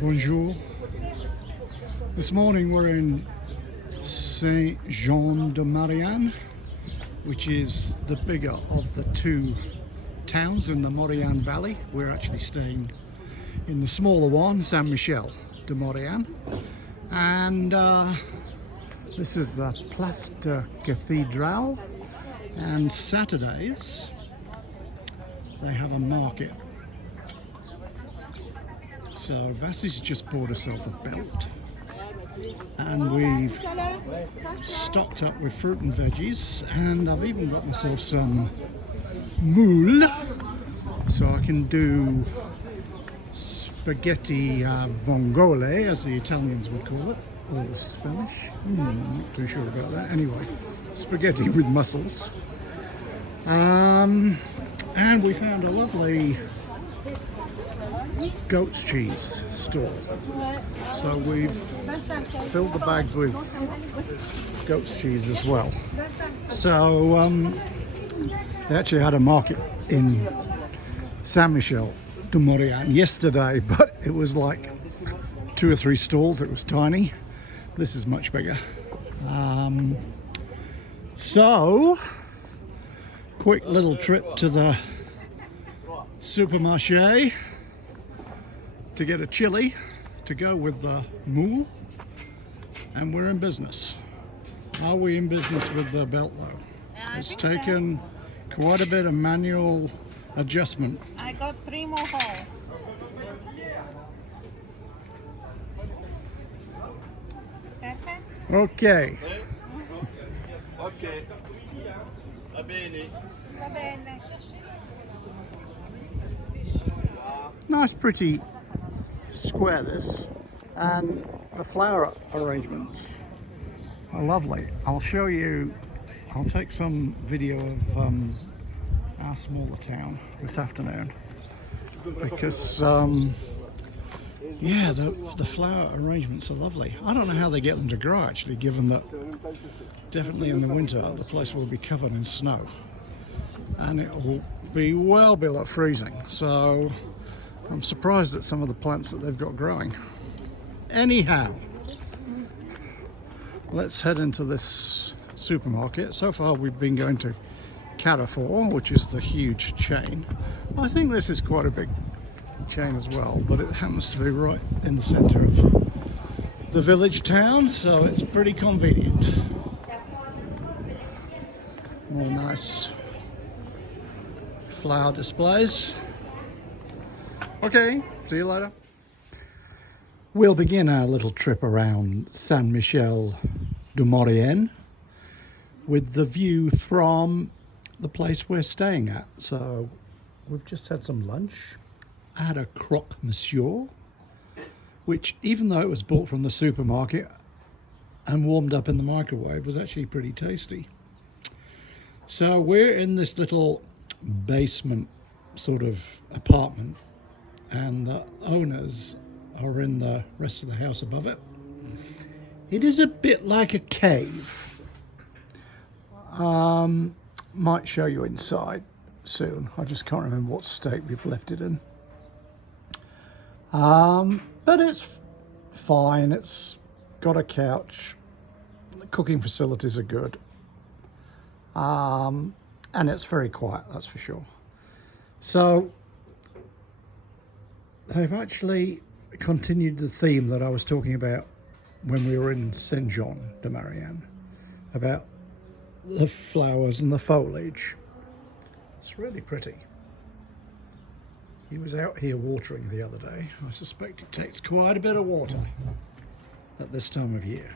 Bonjour. This morning we're in Saint-Jean-de-Maurienne, which is the bigger of the two towns in the Maurienne Valley. We're actually staying in the smaller one, Saint-Michel de Maurienne. And this is the Place de Cathedral. And Saturdays they have a market. So Vassie's just bought herself a belt, and we've stocked up with fruit and veggies, and I've even got myself some moule, so I can do spaghetti vongole, as the Italians would call it, or Spanish. I'm not too sure about that. Anyway, spaghetti with mussels. And we found a lovely goat's cheese store, so we've filled the bags with goat's cheese as well. So they actually had a market in Saint-Michel de Maurienne yesterday, but it was like 2 or 3 stalls. It was tiny. This is much bigger. So quick little trip to the supermarché to get a chili to go with the moule, and we're in business. Are we in business with the belt though? It's taken quite a bit of manual adjustment. I got 3 more holes. Okay. Ok. Va bene. Va bene. Nice pretty square this, and the flower arrangements are lovely. I'll show you, I'll take some video of our smaller town this afternoon, because yeah, the flower arrangements are lovely. I don't know how they get them to grow actually, given that definitely in the winter the place will be covered in snow and it will be well below freezing, so I'm surprised at some of the plants that they've got growing. Anyhow, let's head into this supermarket. So far we've been going to Carrefour, which is the huge chain. I think this is quite a big chain as well, but it happens to be right in the center of the village town, so it's pretty convenient. More nice flower displays. Okay, see you later. We'll begin our little trip around Saint-Michel de Maurienne with the view from the place we're staying at. So we've just had some lunch. I had a croque monsieur, which, even though it was bought from the supermarket and warmed up in the microwave, was actually pretty tasty. So we're in this little basement sort of apartment, and the owners are in the rest of the house above it. It is a bit like a cave. Might show you inside soon. I just can't remember what state we've left it in. But it's fine. It's got a couch. The cooking facilities are good. And it's very quiet, that's for sure. So they've actually continued the theme that I was talking about when we were in Saint-Jean-de-Maurienne, about the flowers and the foliage. It's really pretty. He was out here watering the other day. I suspect it takes quite a bit of water at this time of year.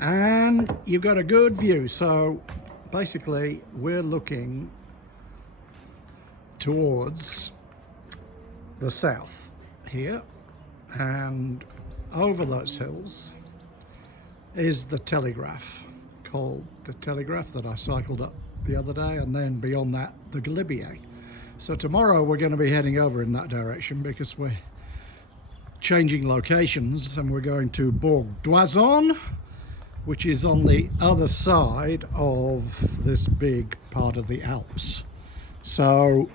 And you've got a good view. So basically we're looking towards the south here, and over those hills is the Telegraphe, called the Telegraphe, that I cycled up the other day, and then beyond that the Galibier. So tomorrow we're going to be heading over in that direction because we're changing locations, and we're going to Bourg d'Oisson, which is on the other side of this big part of the Alps. So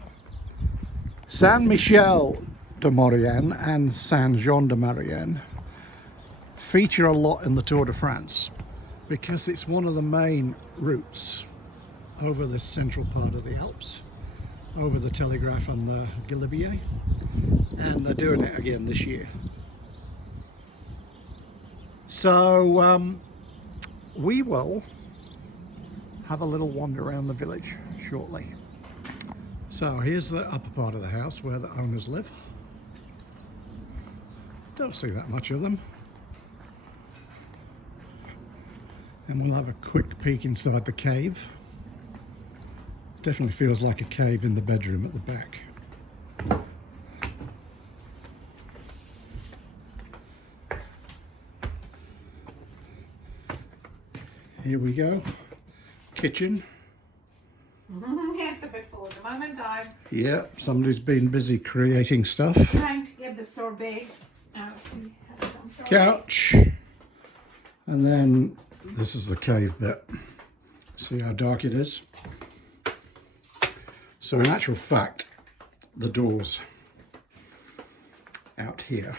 Saint-Michel de Maurienne and Saint-Jean de Maurienne feature a lot in the Tour de France because it's one of the main routes over this central part of the Alps, over the Telegraphe and the Galibier, and they're doing it again this year. So we will have a little wander around the village shortly. So here's the upper part of the house where the owners live. Don't see that much of them. And we'll have a quick peek inside the cave. Definitely feels like a cave in the bedroom at the back. Here we go. Kitchen. Yeah, it's a bit full at the moment. I'm Yeah, somebody's been busy creating stuff. trying to get the sorbet out. So we have some sorbet. Couch. And then this is the cave bit. See how dark it is? So in actual fact, the doors out here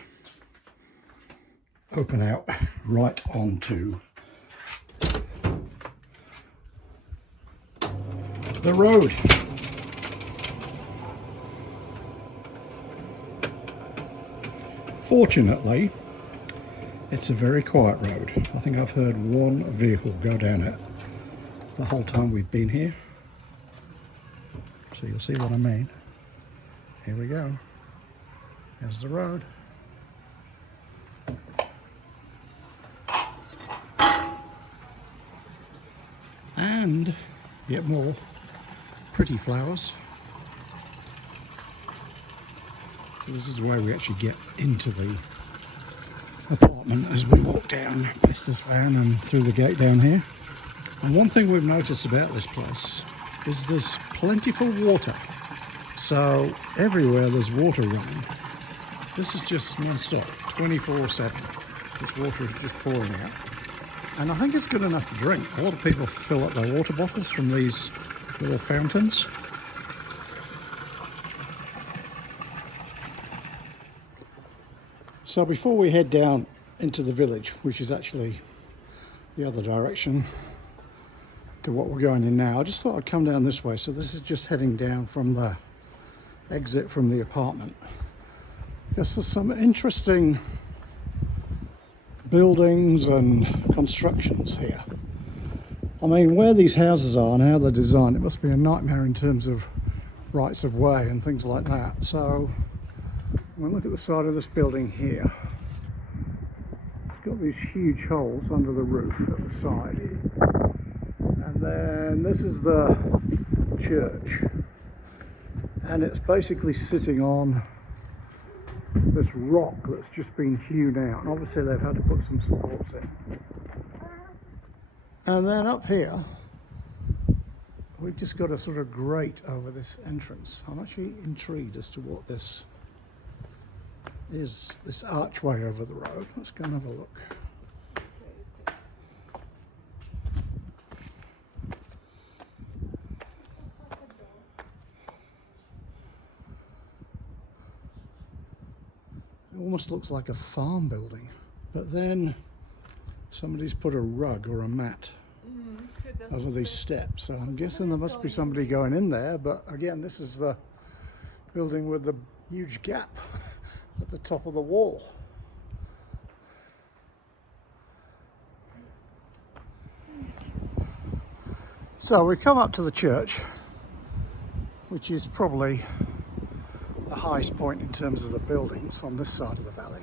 open out right onto the road. Fortunately, it's a very quiet road. I think I've heard one vehicle go down it the whole time we've been here. So you'll see what I mean. Here we go. There's the road. And yet more pretty flowers. So this is where we actually get into the apartment as we walk down past this van and through the gate down here. And one thing we've noticed about this place is there's plentiful water. So everywhere there's water running. This is just non-stop, 24/7. This water is just pouring out. And I think it's good enough to drink. A lot of people fill up their water bottles from these little fountains. So before we head down into the village, which is actually the other direction to what we're going in now, I just thought I'd come down this way. So this is just heading down from the exit from the apartment. Yes, there's some interesting buildings and constructions here. I mean, where these houses are and how they're designed, it must be a nightmare in terms of rights of way and things like that. So when I look at the side of this building here, it's got these huge holes under the roof at the side. And then this is the church. And it's basically sitting on this rock that's just been hewn out. And obviously they've had to put some supports in. And then up here, we've just got a sort of grate over this entrance. I'm actually intrigued as to what this is, this archway over the road. Let's go and have a look. It almost looks like a farm building, but then somebody's put a rug or a mat over these steps, so I'm guessing there must be somebody going in there. But again, this is the building with the huge gap at the top of the wall. So we come up to the church, which is probably the highest point in terms of the buildings on this side of the valley.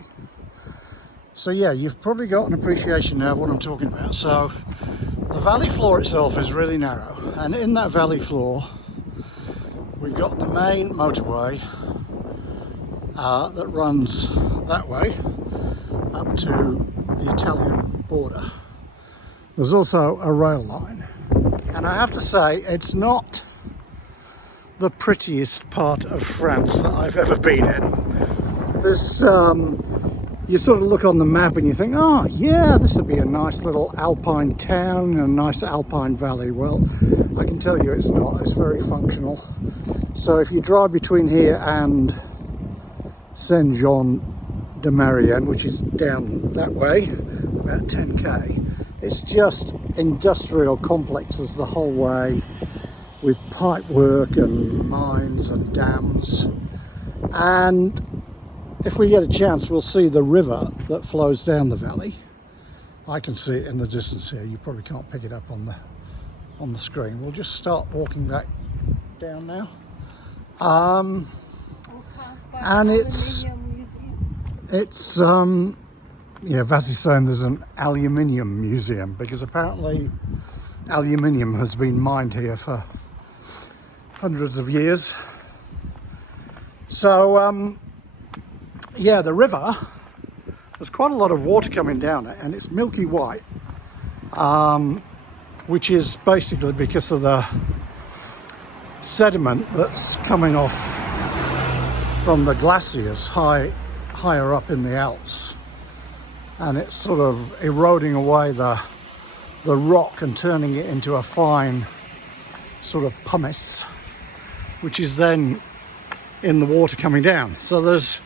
So yeah, you've probably got an appreciation now of what I'm talking about. So the valley floor itself is really narrow, and in that valley floor we've got the main motorway that runs that way up to the Italian border. There's also a rail line, and I have to say it's not the prettiest part of France that I've ever been in. There's you sort of look on the map and you think, oh yeah, this would be a nice little alpine town, a nice alpine valley. Well, I can tell you it's not. It's very functional. So if you drive between here and Saint Jean de Maurienne, which is down that way, about 10k. It's just industrial complexes the whole way, with pipe work and mines and dams. And if we get a chance, we'll see the river that flows down the valley. I can see it in the distance here. You probably can't pick it up on the screen. We'll just start walking back down now. And it's yeah, Vassy's saying there's an aluminium museum, because apparently aluminium has been mined here for hundreds of years. So yeah, the river, there's quite a lot of water coming down it, and it's milky white, which is basically because of the sediment that's coming off from the glaciers higher up in the Alps, and it's sort of eroding away the rock and turning it into a fine sort of pumice, which is then in the water coming down. So there's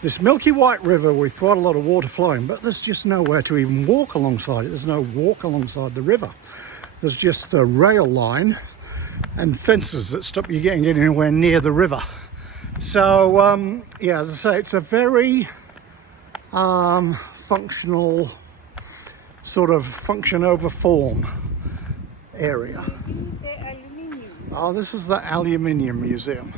this milky white river with quite a lot of water flowing, but there's just nowhere to even walk alongside it. There's no walk alongside the river. There's just the rail line and fences that stop you getting anywhere near the river. So yeah, as I say, it's a very functional, sort of function over form area. Oh, this is the Aluminium Museum.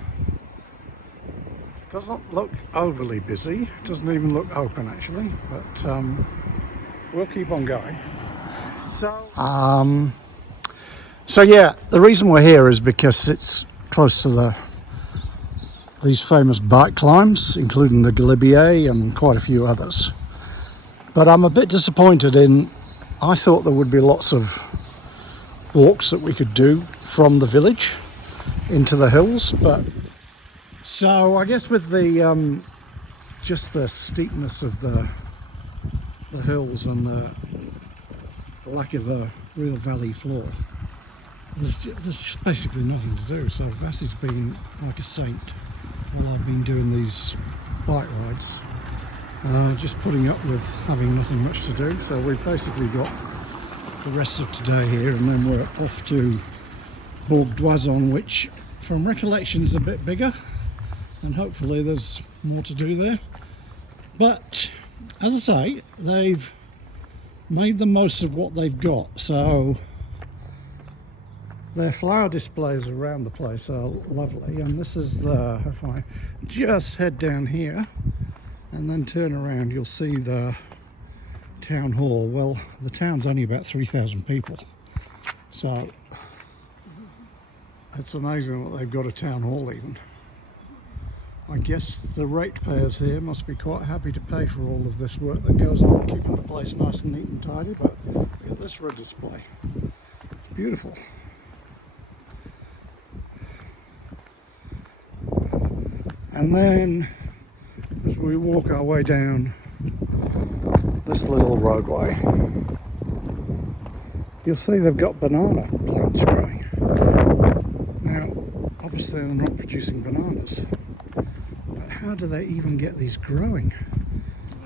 Doesn't look overly busy. It doesn't even look open actually, but we'll keep on going. So yeah, the reason we're here is because it's close to these famous bike climbs, including the Galibier and quite a few others. But I'm a bit disappointed I thought there would be lots of walks that we could do from the village into the hills, but so I guess with the just the steepness of the hills and the lack of a real valley floor, there's just basically nothing to do. So Vassy's been like a saint while I've been doing these bike rides, just putting up with having nothing much to do. So we've basically got the rest of today here, and then we're off to Bourg d'Oisson, which from recollection is a bit bigger, and hopefully there's more to do there. But as I say, they've made the most of what they've got. So their flower displays around the place are lovely, and this is if I just head down here and then turn around, you'll see the town hall. Well, the town's only about 3,000 people, so it's amazing that they've got a town hall even. I guess the ratepayers here must be quite happy to pay for all of this work that goes on, keeping the place nice and neat and tidy. But look at this for a display. Beautiful. And then as we walk our way down this little roadway, you'll see they've got banana plants growing. Now, obviously they're not producing bananas, but how do they even get these growing?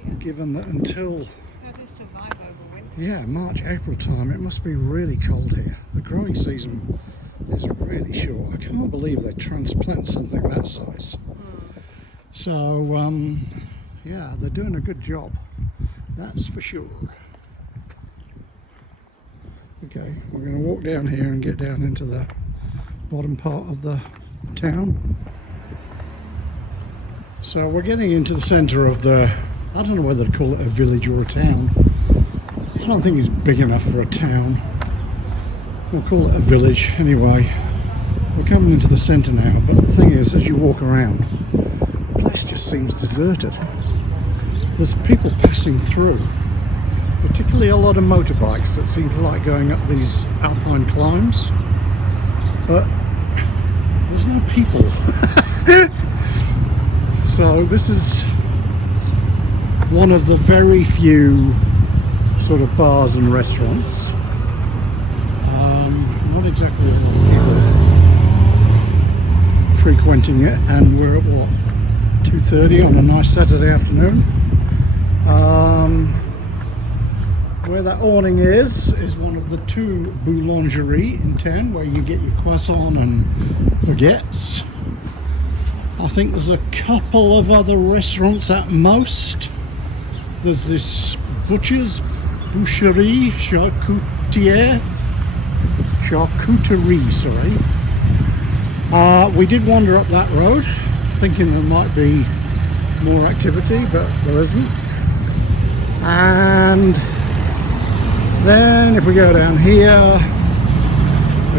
Yeah. Given that until March, April time, it must be really cold here. The growing season is really short. I can't believe they transplant something that size. So yeah, they're doing a good job, that's for sure. Okay, we're going to walk down here and get down into the bottom part of the town. So we're getting into the centre of I don't know whether to call it a village or a town. I don't think it's big enough for a town. We'll call it a village anyway. We're coming into the centre now, but the thing is, as you walk around, the place just seems deserted. There's people passing through, particularly a lot of motorbikes that seem to like going up these alpine climbs, but there's no people. So this is one of the very few sort of bars and restaurants. Not exactly a lot of people frequenting it, and we're at what, 2:30 on a nice Saturday afternoon. Where that awning is one of the two boulangeries in town where you get your croissant and baguettes. I think there's a couple of other restaurants at most. There's this butcher's, boucherie, charcuterie, sorry. We did wander up that road thinking there might be more activity, but there isn't. And then if we go down here,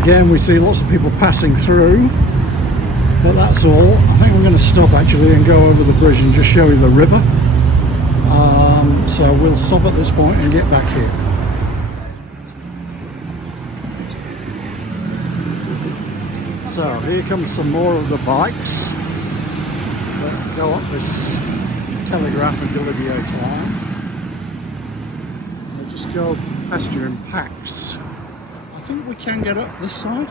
again we see lots of people passing through, but that's all. I think I'm going to stop actually and go over the bridge and just show you the river. So we'll stop at this point and get back here. So here comes some more of the bikes that go up this Telegraphe and Galibier climb. They just go past you in packs. I think we can get up this side.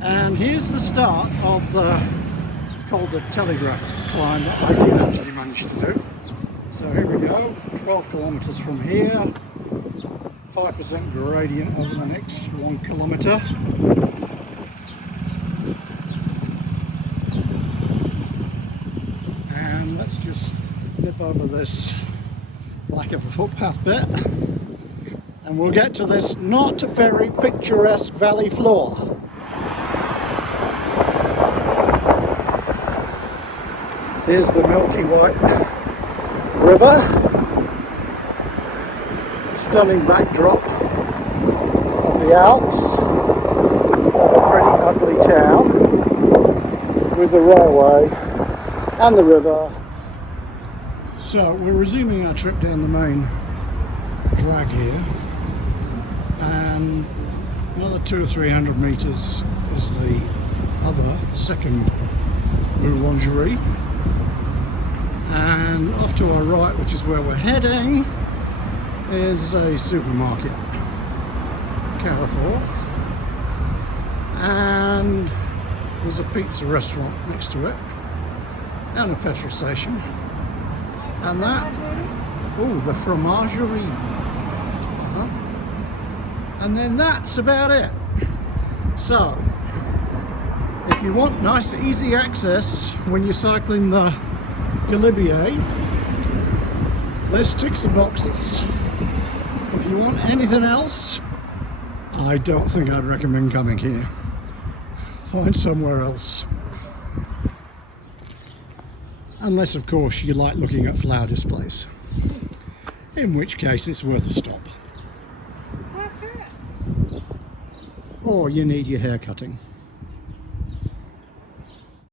And here's the start of the called the Telegraphe climb that I did actually manage to do. So here we go, 12 kilometers from here, 5% gradient over the next 1 kilometer. And let's just nip over this lack of a footpath bit and we'll get to this not very picturesque valley floor. Here's the Milky White River, stunning backdrop of the Alps, a pretty ugly town with the railway and the river. So we're resuming our trip down the main drag here, and another 200 or 300 meters is the other second boulangerie. And off to our right, which is where we're heading, is a supermarket, Carrefour, and there's a pizza restaurant next to it, and a petrol station, and that, oh, the fromagerie, and then that's about it. So, if you want nice easy access when you're cycling the Galibier, this ticks the boxes. If you want anything else, I don't think I'd recommend coming here. Find somewhere else. Unless of course you like looking at flower displays, in which case it's worth a stop. Or you need your hair cutting.